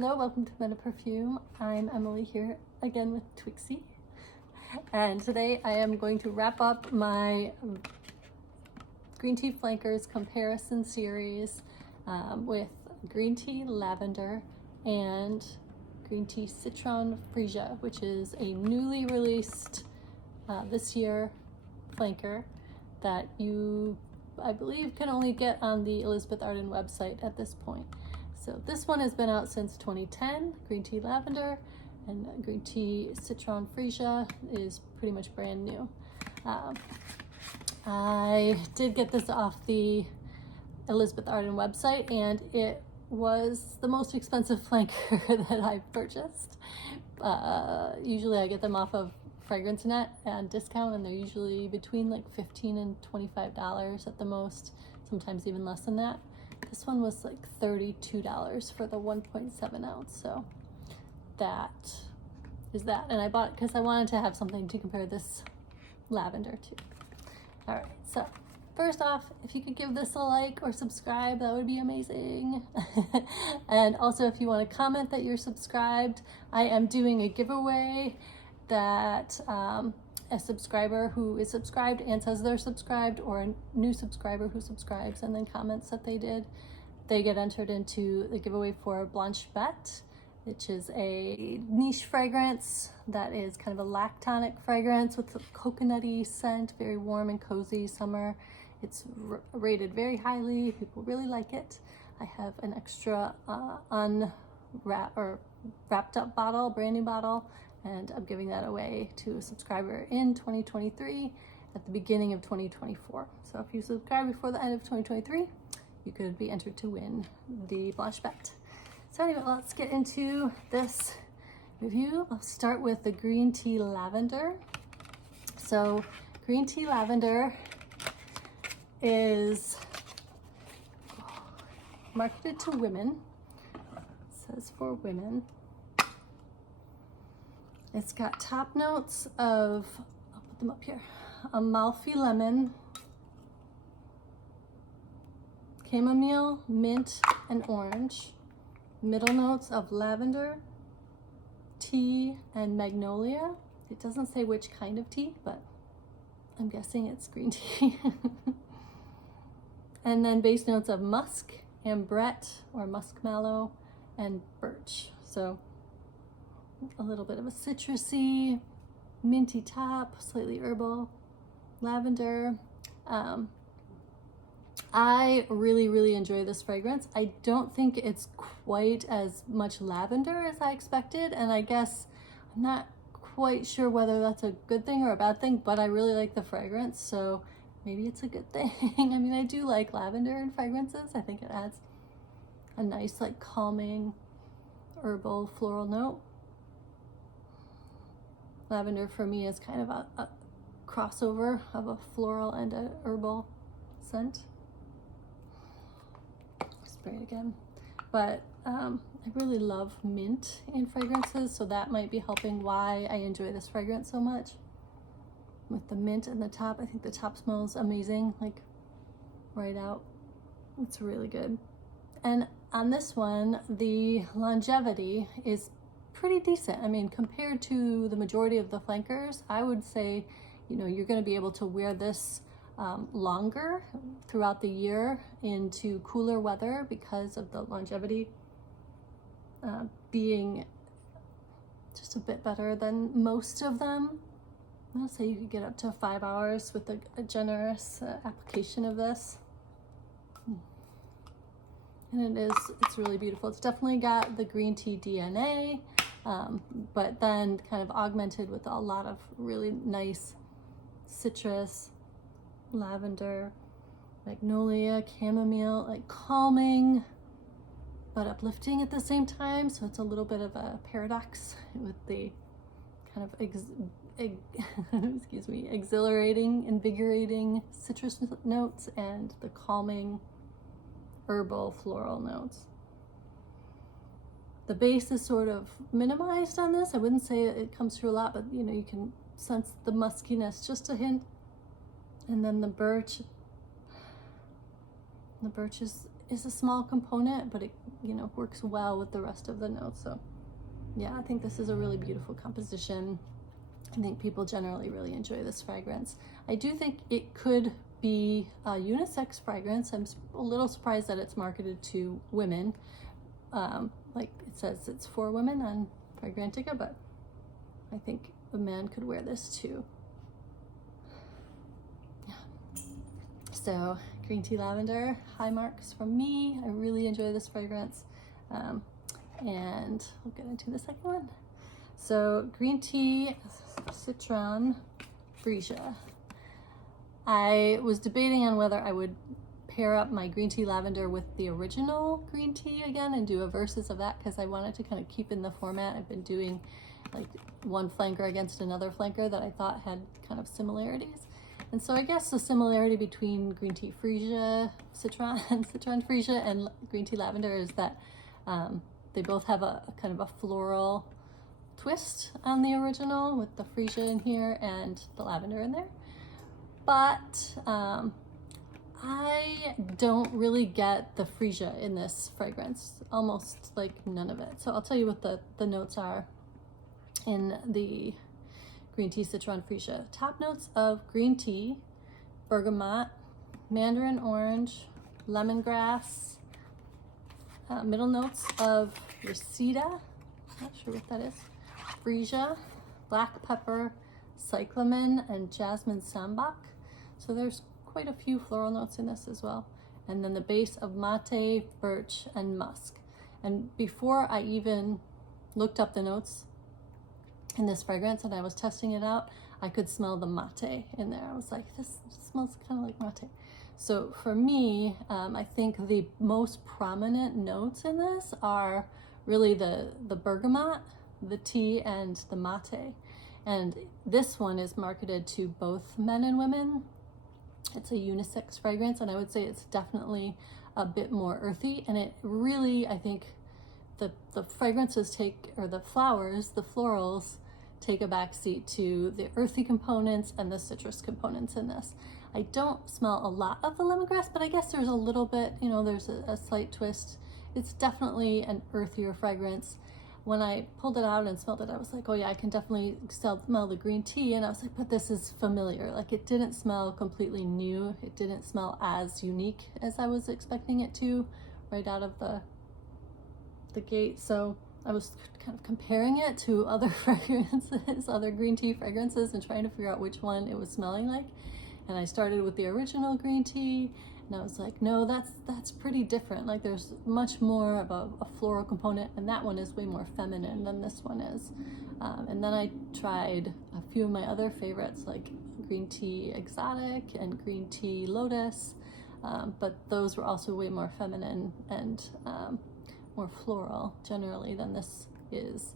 Hello, welcome to Men of Perfume. I'm Emily here again with Twixie, and today I am going to wrap up my green tea flankers comparison series with green tea lavender and green tea Citron Freesia, which is a newly released this year flanker that you, I believe, can only get on the Elizabeth Arden website at this point. So this one has been out since 2010, green tea lavender, and green tea Citron Freesia is pretty much brand new. I did get this off the Elizabeth Arden website, and it was the most expensive flanker that I've purchased. Usually I get them off of Fragrance Net and discount, and they're usually between like $15 and $25 at the most, sometimes even less than that. This one was like $32 for the 1.7 ounce, so that is that. And I bought it because I wanted to have something to compare this lavender to. All right, so first off, if you could give this a like or subscribe, that would be amazing. And also, if you want to comment that you're subscribed, I am doing a giveaway that a subscriber who is subscribed and says they're subscribed, or a new subscriber who subscribes and then comments that they did, they get entered into the giveaway for Blanchette, which is a niche fragrance that is kind of a lactonic fragrance with a coconutty scent, very warm and cozy summer. It's rated very highly. People really like it. I have an extra wrapped up bottle, brand new bottle, and I'm giving that away to a subscriber in 2023 at the beginning of 2024. So if you subscribe before the end of 2023, you could be entered to win the Blanchette. So anyway, let's get into this review. I'll start with the green tea lavender. So green tea lavender is marketed to women. It says for women. It's got top notes of, I'll put them up here, Amalfi lemon, chamomile, mint, and orange. Middle notes of lavender, tea, and magnolia. It doesn't say which kind of tea, but I'm guessing it's green tea. And then base notes of musk, ambrette, or muskmallow, and birch. So a little bit of a citrusy, minty top, slightly herbal, lavender. I really enjoy this fragrance. I don't think it's quite as much lavender as I expected, and I guess I'm not quite sure whether that's a good thing or a bad thing, but I really like the fragrance, so maybe it's a good thing. I mean, I do like lavender in fragrances. I think it adds a nice, like, calming, herbal, floral note. Lavender for me is kind of a crossover of a floral and a herbal scent. Spray it again. But I really love mint in fragrances, so that might be helping why I enjoy this fragrance so much. With the mint in the top, I think the top smells amazing, like right out. It's really good. And on this one, the longevity is pretty decent. I mean, compared to the majority of the flankers, I would say, you know, you're going to be able to wear this longer throughout the year into cooler weather because of the longevity being just a bit better than most of them. I'll say you could get up to 5 hours with a generous application of this. And it's really beautiful. It's definitely got the green tea DNA, but then kind of augmented with a lot of really nice citrus, lavender, magnolia, chamomile, like calming but uplifting at the same time. So it's a little bit of a paradox with the kind of exhilarating, invigorating citrus notes and the calming herbal floral notes. The base is sort of minimized on this. I wouldn't say it comes through a lot, but you know, you can sense the muskiness, just a hint. And then the birch is a small component, but it you know, works well with the rest of the notes. So yeah, I think this is a really beautiful composition. I think people generally really enjoy this fragrance. I do think it could be a unisex fragrance. I'm a little surprised that it's marketed to women. Like it says it's for women on Fragrantica, but I think a man could wear this too. Yeah. So green tea lavender, high marks from me. I really enjoy this fragrance. And we'll get into the second one. So green tea, Citron Freesia. I was debating on whether I would pair up my green tea lavender with the original green tea again and do a versus of that, because I wanted to kind of keep in the format. I've been doing like one flanker against another flanker that I thought had kind of similarities. And so I guess the similarity between green tea Freesia, Citron Freesia and green tea lavender is that they both have a kind of a floral twist on the original, with the Freesia in here and the lavender in there. But I don't really get the Freesia in this fragrance, almost like none of it. So I'll tell you what the notes are in the green tea Citron Freesia. Top notes of green tea, bergamot, mandarin orange, lemongrass. Middle notes of Reseda, not sure what that is, Freesia, black pepper, cyclamen, and jasmine sambac. So there's quite a few floral notes in this as well. And then the base of mate, birch, and musk. And before I even looked up the notes in this fragrance and I was testing it out, I could smell the mate in there. I was like, this smells kind of like mate. So for me, I think the most prominent notes in this are really the bergamot, the tea, and the mate. And this one is marketed to both men and women. It's a unisex fragrance, and I would say it's definitely a bit more earthy. And it really, I think the fragrances take, or the flowers, the florals, take a backseat to the earthy components and the citrus components in this. I don't smell a lot of the lemongrass, but I guess there's a little bit, you know, there's a slight twist. It's definitely an earthier fragrance. When I pulled it out and smelled it, I was like, oh yeah, I can definitely smell the green tea. And I was like, but this is familiar. Like, it didn't smell completely new. It didn't smell as unique as I was expecting it to right out of the gate. So I was kind of comparing it to other fragrances, other green tea fragrances, and trying to figure out which one it was smelling like. And I started with the original green tea, and I was like, no, that's pretty different. Like, there's much more of a floral component, and that one is way more feminine than this one is. And then I tried a few of my other favorites, like green tea exotic and green tea Lotus, but those were also way more feminine and more floral generally than this is.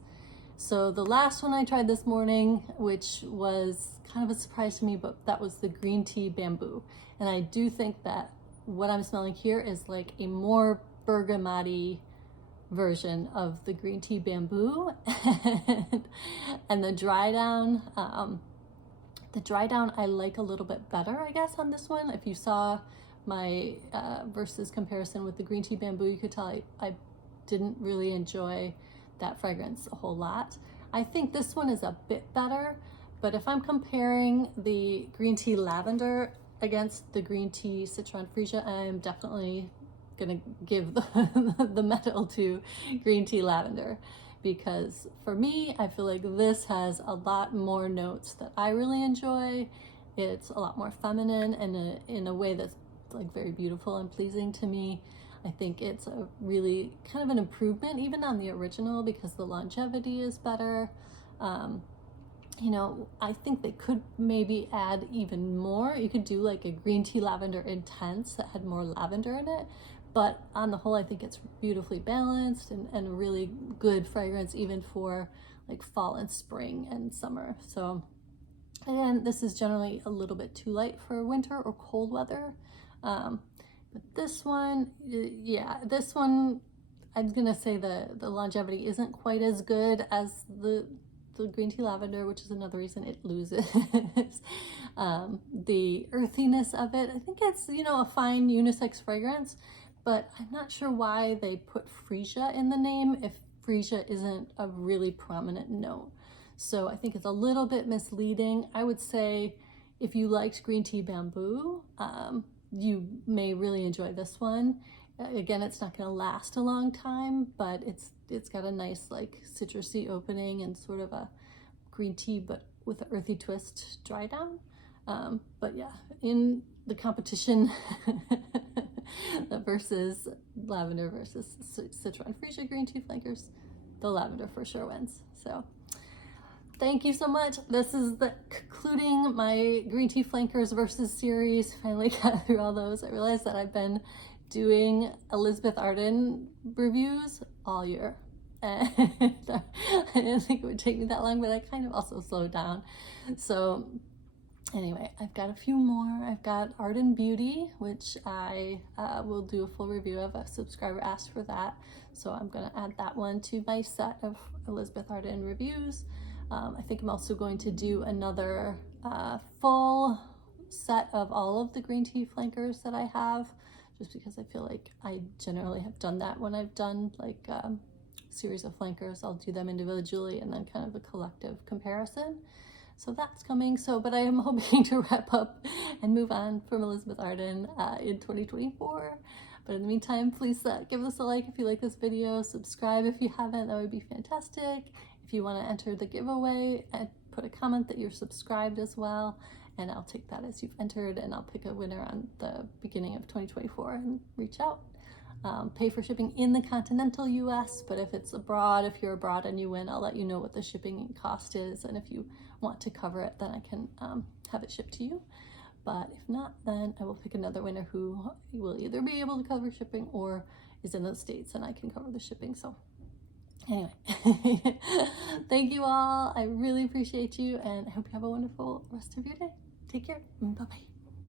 So the last one I tried this morning, which was kind of a surprise to me, but that was the green tea bamboo. And I do think that what I'm smelling here is like a more bergamot-y version of the green tea bamboo. And the dry down I like a little bit better, I guess, on this one. If you saw my versus comparison with the green tea bamboo, you could tell I didn't really enjoy that fragrance a whole lot. I think this one is a bit better, but if I'm comparing the green tea lavender against the green tea Citron Freesia, I'm definitely gonna give the medal to green tea lavender, because for me, I feel like this has a lot more notes that I really enjoy. It's a lot more feminine and in a way that's like very beautiful and pleasing to me. I think it's a really kind of an improvement even on the original, because the longevity is better. You know, I think they could maybe add even more. You could do like a green tea lavender intense that had more lavender in it, but on the whole, I think it's beautifully balanced and a really good fragrance even for like fall and spring and summer. So, and this is generally a little bit too light for winter or cold weather. But this one, yeah, this one, I'm gonna say the longevity isn't quite as good as the green tea lavender, which is another reason it loses. The earthiness of it, I think it's, you know, a fine unisex fragrance, but I'm not sure why they put Freesia in the name if Freesia isn't a really prominent note. So I think it's a little bit misleading. I would say if you liked green tea bamboo, you may really enjoy this one. Again, it's not going to last a long time, but it's got a nice like citrusy opening and sort of a green tea, but with an earthy twist dry down. But yeah, in the competition versus lavender versus Citron Freesia green tea flankers, the lavender for sure wins. So thank you so much. This is the concluding my green tea flankers versus series. Finally got through all those. I realized that I've been doing Elizabeth Arden reviews all year. And I didn't think it would take me that long, but I kind of also slowed down. So anyway, I've got a few more. I've got Arden Beauty, which I will do a full review of. A subscriber asked for that. So I'm going to add that one to my set of Elizabeth Arden reviews. I think I'm also going to do another full set of all of the green tea flankers that I have, just because I feel like I generally have done that when I've done like series of flankers. I'll do them individually and then kind of a collective comparison. So that's coming. But I am hoping to wrap up and move on from Elizabeth Arden in 2024. But in the meantime, please give this a like if you like this video, subscribe if you haven't, that would be fantastic. If you want to enter the giveaway, put a comment that you're subscribed as well, and I'll take that as you've entered, and I'll pick a winner on the beginning of 2024 and reach out. Pay for shipping in the continental US, but if it's abroad, if you're abroad and you win, I'll let you know what the shipping cost is, and if you want to cover it, then I can have it shipped to you. But if not, then I will pick another winner who will either be able to cover shipping or is in the States and I can cover the shipping. So anyway, thank you all. I really appreciate you, and I hope you have a wonderful rest of your day. Take care. Bye-bye.